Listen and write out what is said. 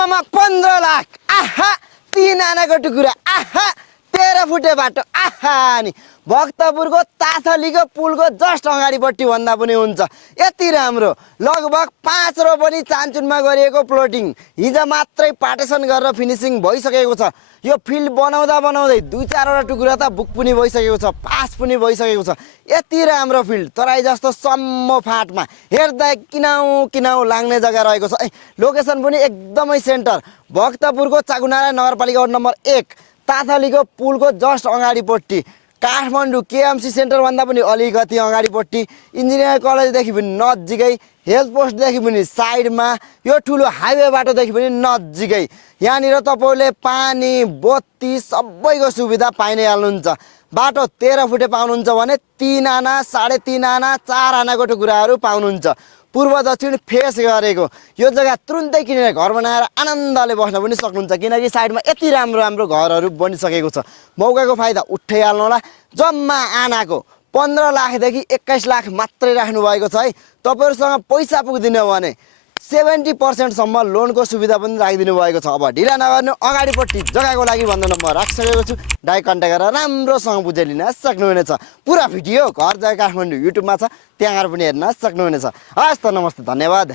आमामा 15 लाख आहा 3 आनाको टुकुरा आहा 13 फुटे बाटो आहा नि भक्तपुरको ताथलीको पुलको जस्ट अगाडिपट्टि भन्दा पनि हुन्छ यति राम्रो लगभग 5 रोपनी चान्चुनमा गरिएको प्लोटिङ हिजो मात्रै पार्टेसन गरेर फिनिसिङ भइसकेको छ यो फिल्ड बनाउँदा बनाउँदै 2-4 वटा टुकुरा त बुक पनि भइसकेको छ पास पनि भइसकेको छ यति राम्रो फिल्ड तराई जस्तो सम्म फाटमा हेर्दा किनाउ लाग्ने जग्गा रहेको छ लोकेसन पनि एकदमै सेन्टर भक्तपुरको चाकुनारा नगरपालिका वडा नम्बर 1 ताथलीको पुलको जस्ट अगाडिपट्टि काठमाडौँ केएमसी सेन्टर भन्दा पनि अलिकति अगाडिपट्टि इन्जिनियरिङ कलेजदेखि पनि नजिकै हेल्थ पोस्टदेखि पनि साइडमा यो ठुलो हाइवे बाटोदेखि पनि नजिकै यहाँनिर तपाईँले पानी बत्ती सबैको सुविधा पाइ नै हाल्नुहुन्छ बाटो 13 फुटे पाउनुहुन्छ भने 3 आना 3.5 आना 4 आनाको टुकुराहरू पाउनुहुन्छ पूर्व दक्षिण फेस गरेको यो जग्गा तुरुन्तै किनेर घर बनाएर आनन्दले बस्न पनि सक्नुहुन्छ किनकि साइडमा यति राम्रो घरहरू बनिसकेको छ मौकाको फाइदा उठाइहाल्नु होला जम्मा आनाको 15 लाखदेखि 21 लाख मात्रै राख्नु भएको छ है तपाईहरुसँग पैसा पुग्दिन भने 70% सम्म लोनको सुविधा पनि राखिदिनु भएको छ अब ढिला नगर्नु अगाडिपट्टि जग्गाको लागि भन्ने नम्बर राखिसकेको छु डाइरेक्ट कन्ट्याक्ट गरेर राम्रोसँग बुझेर लिन सक्नुहुनेछ पुरा भिडियो घर जग्गा काठमाडौँ युट्युबमा छ त्यहाँ गएर पनि हेर्न सक्नुहुनेछ हस् त नमस्ते धन्यवाद